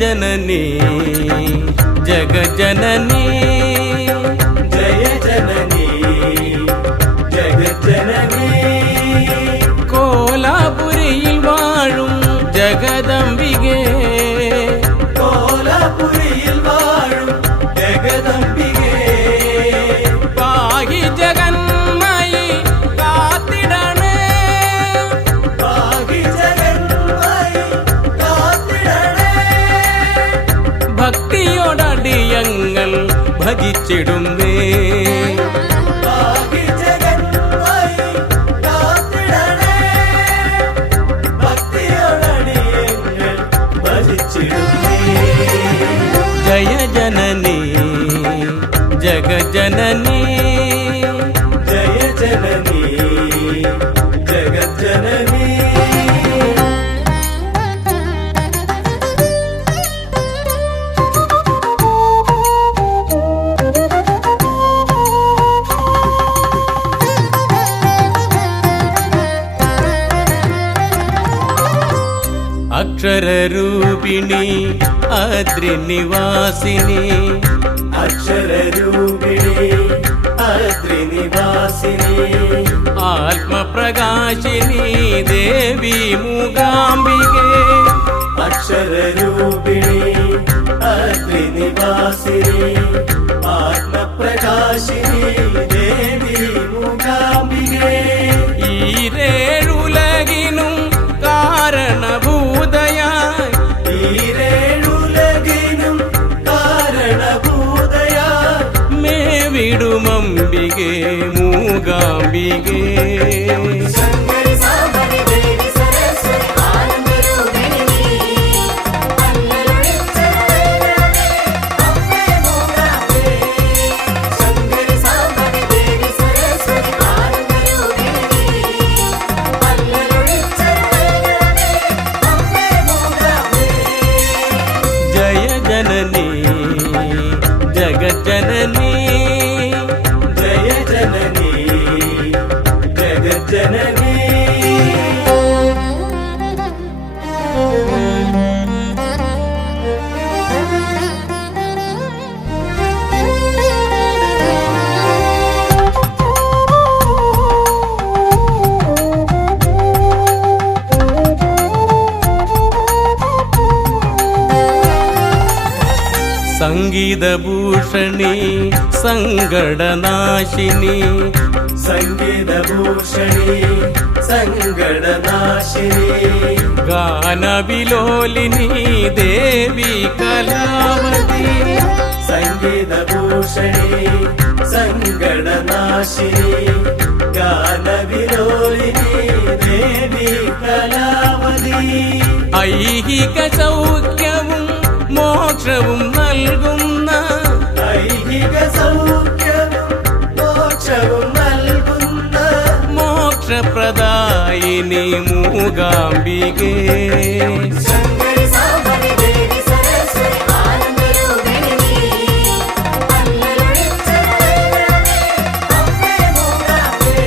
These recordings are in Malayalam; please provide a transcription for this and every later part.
जननी जगज्जननी जय जननी जगज्जननी कोलापुरिയിൽ വാഴും ജഗദംബികേ कोलापुरिയിൽ വാഴും ജഗദംബികേ പാഹി ജഗന്മയി കാത്തിടണേ പാഹി ജഗന്മയി കാത്തിടണേ ഭക്തിയോടടിയങ്ങൾ ഭജിച്ചിടുന്നേ പാഹി ജഗന്മയി കാത്തിടണേ ഭക്തിയോടടിയങ്ങൾ ഭജിച്ചിടുന്നേ जय जननी जगज्जननी जय जननी जगज्जननी अक्षररूपिणी अद्रिनिवासिनी अक्षररूपिणी अद्रिनिवासिनी आत्मप्रकाशिनी देवी मूकाम्बिके अक्षररूपिणी अद्रिनिवासिनी आत्मप्रकाशिनी देवी मूकाम्बिके ഈരേഴുലകിനും കാരണഭൂതയായി ഈരേഴുലകിനും കാരണഭൂതയായി മേവിടുമംബികേ മൂകാംബികേ ശങ്കരി സാമരി ദേവി സരസ്വതി ആനന്ദരൂപിണി പല്ലരുളിച്ചരവേലവേ അമ്മേ മൂകാംബേ ശങ്കരി സാമരി ദേവി സരസ്വതി ആനന്ദരൂപിണി പല്ലരുളിച്ചരവേലവേ അമ്മേ മൂകാംബേ जय जननी जगज्जननी जय जननी जगज्जननी സംഗീതഭൂഷണി സങ്കടനാശിനി സംഗീതഭൂഷണി സങ്കടനാശിനി ഗാനവിലോലിനി ദേവി കലാവതി സംഗീതഭൂഷണി സങ്കടനാശിനി ഗാനവിലോലിനി ദേവി കലാവതി ഐഹിക സൗഖ്യവും മോക്ഷവും നൽകുന്ന ഐഹിക സൗഖ്യവും മോക്ഷവും നൽകുന്ന മോക്ഷപ്രദായിനി മൂകാംബികേ ശങ്കരി സാമരി ദേവി സരസ്വതി ആനന്ദരൂപിണി പല്ലരുളിച്ചരവേലവേ അമ്മേ മൂകാംബേ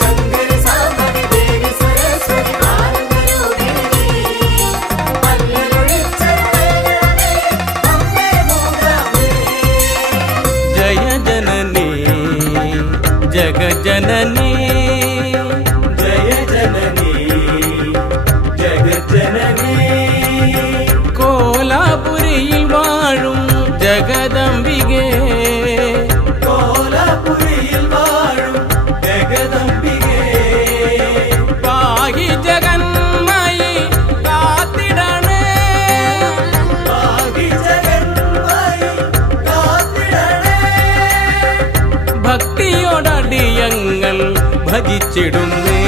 ശങ്കരി സാമരി ദേവി സരസ്വതി ആനന്ദരൂപിണി പല്ലരുളിച്ചരവേലവേ അമ്മേ മൂകാംബേ जय जननी जगज्जननी जय जननी जगज्जननी കോലാപുരിയിൽ വാഴും ജഗദംബികേ കോലാപുരിയിൽ വാഴും ജഗദംബികേ പാഹി ജഗന്മയി കാത്തിടണേ പാഹി ജഗന്മയി കാത്തിടണേ ഭക്തിയോടടിയങ്ങൾ ഭജിച്ചിടുന്നേ